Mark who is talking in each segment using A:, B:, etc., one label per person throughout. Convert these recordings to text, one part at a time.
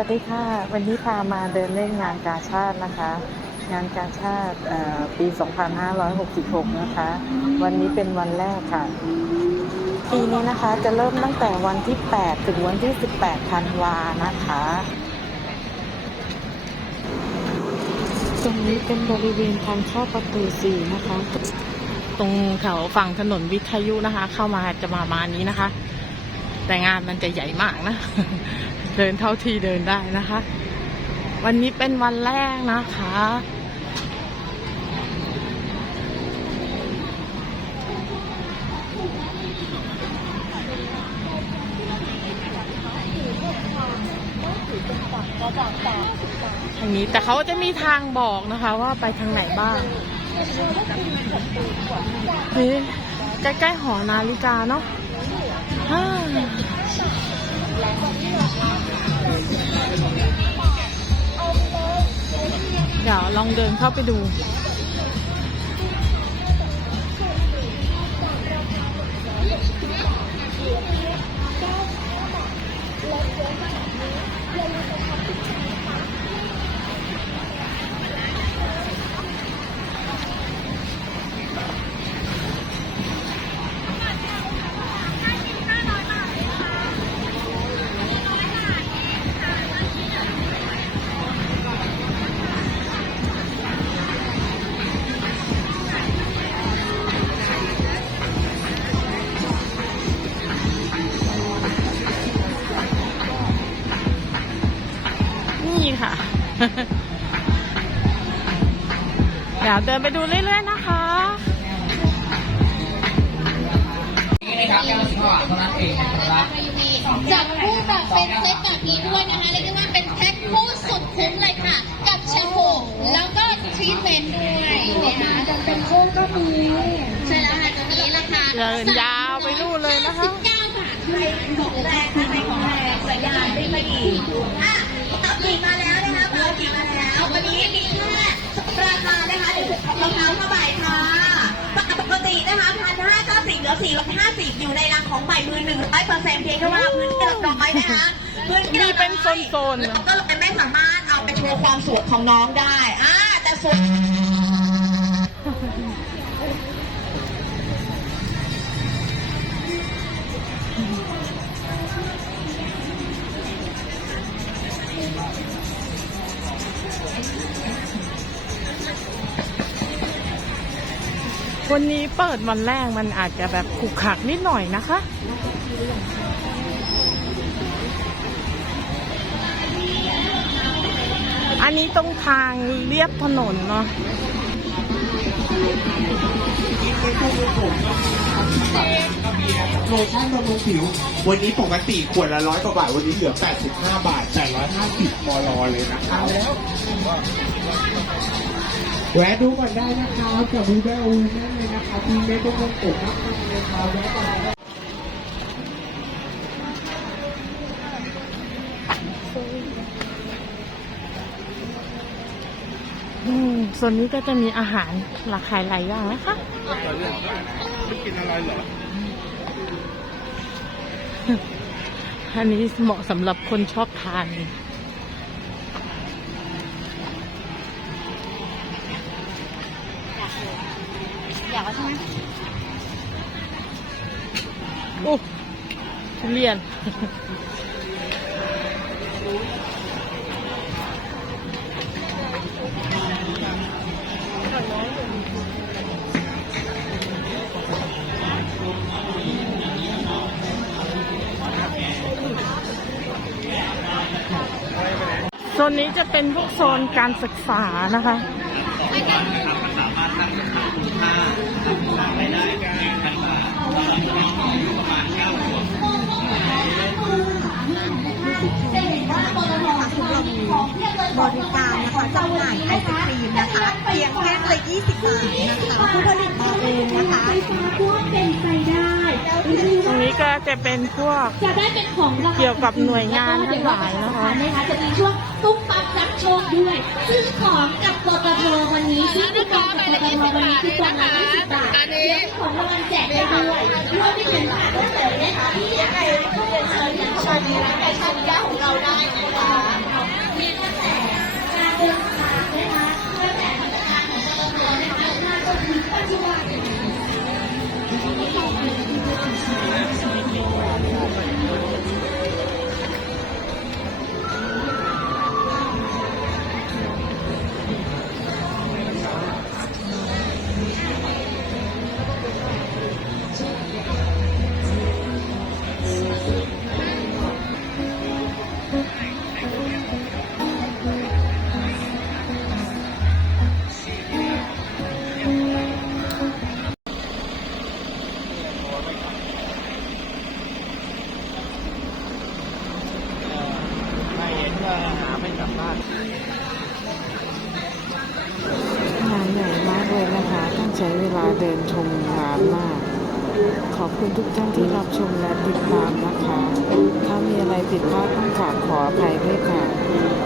A: วัสดีค่ะ วันนี้พามาเดินเล่นงานกาชาตินะคะ งานกาชาติปี 2566 นะคะ วันนี้เป็นวันแรกค่ะ ปีนี้นะคะจะเริ่มตั้งแต่วันที่ 8 ถึงวันที่ 18 ธันวานะคะ ตรงนี้เป็นบริเวณทางเข้าประตูสี่นะคะ ตรงแถวฝั่งถนนวิทยุนะคะ เข้ามาจะมามานี้นะคะ แต่งานมันจะใหญ่มากนะ เดินเท่าที่เดินได้นะคะ วันนี้เป็นวันแรกนะคะ ทางนี้แต่เขาจะมีทางบอกนะคะ ว่าไปทางไหนบ้างนี่ใกล้ๆหอนาฬิกาเนาะ เดี๋ยวลองเดินเข้าไปดู ค่ะ เดี๋ยวเดินไปดูเรื่อยๆนะคะ
B: นี่นะครับแก้วละสิบบาทเท่านั้นเองนะครับ
C: จัดคู่แบบเป็นเซตแบบนี้ด้วยนะคะเรียกได้ว่าเป็นแพ็คคู่สุดคุ้มเลยค่ะ กับแชมพูแล้วก็ทรีทเมนต์ด้วยนะคะจะเป็นคู่ก็มีใช่แล้วค่ะตัวนี้ราคา
A: เดินยาวไปนู่นเลยนะคะ
C: 19บาทเท่านั้นบอกแรงค่ะในของแรงสัญญาณได้ไม่ดี อะตับหลีมาแล้วนะคะตับหลีมาแล้ว วันนี้มีแค่ราคานะคะเดี๋ยวรองเท้าผ้าใบค่ะปกตินะคะพันห้าเก้าสิบเหลือสี่ร้อยห้าสิบอยู่ในรังของใบมือหนึ่งร้อยเปอร์เซ็นต์เพียงแค่ว่าพื้นที่เราน้อยนะคะพื้นที่
A: มีเป็นโซนๆ
C: เราก็เลยไม่สามารถเอาไปโชว์ความสวยของน้องได้อ่าแต่สวย
A: วันนี้เปิดวันแรกมันอาจจะแบบขุกขลักนิดหน่อยนะคะ อันนี้ตรงทางเรียบถนนเนาะ
D: โลชั่นบำรุงผิว วันนี้ปกติขวดละร้อยกว่าบาท วันนี้เหลือ 85 บาท 850มอลเลยนะคะ แวะดูก่อนได้นะคะกับบูเบลนั่นเลยนะคะทีเมตรงกมากๆเลยค่ะแวะก่อนได้
A: อืมส่วนนี้ก็จะมีอาหารหลากหลายหลายอย่างนะคะอันนี้เหมาะสำหรับคนชอบทาน
C: อยากเอาใช่ไหม
A: โอ้ทุเรียน โซนนี้จะเป็นพวกโซนการศึกษานะคะ
E: บ พียงแท่งละ20บาทนะคะผู้ผลิตมาเองนะคะ
C: พวกเป็นไปได้
A: ตรงนี้ก็จะเป็นพวก
C: จะได้เป็นของราคา
A: เกี่ยวกับหน่วยงานทั้งหลายนะคะ
C: นะคะจะมีช่วงตุ้มปั๊บรับโชคด้วยซื้อของกับปตทวันนี้ซื้อของกับปตทวันนี้คือกล่องละ20บาทเดี๋ยวของรางวัลแจกได้ด้วยรวมไปถึงผ่านได้เลยนะคะที่อยากไปเรียนเชิญอย่างเชิญในร้านไก่ชาติยาของเราได้นะคะ That's a lie.
F: หาไม่กลับบ้านงานใหญ่มากเลยนะคะต้องใช้เวลาเดินชมงานมาก ขอบคุณทุกท่านที่รับชมและติดตามนะคะ ถ้ามีอะไรผิดพลาดต้องกราบขออภัยด้วยค่ะ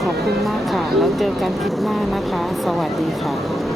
F: ขอบคุณมากค่ะ แล้วเจอกันคลิปหน้านะคะ สวัสดีค่ะ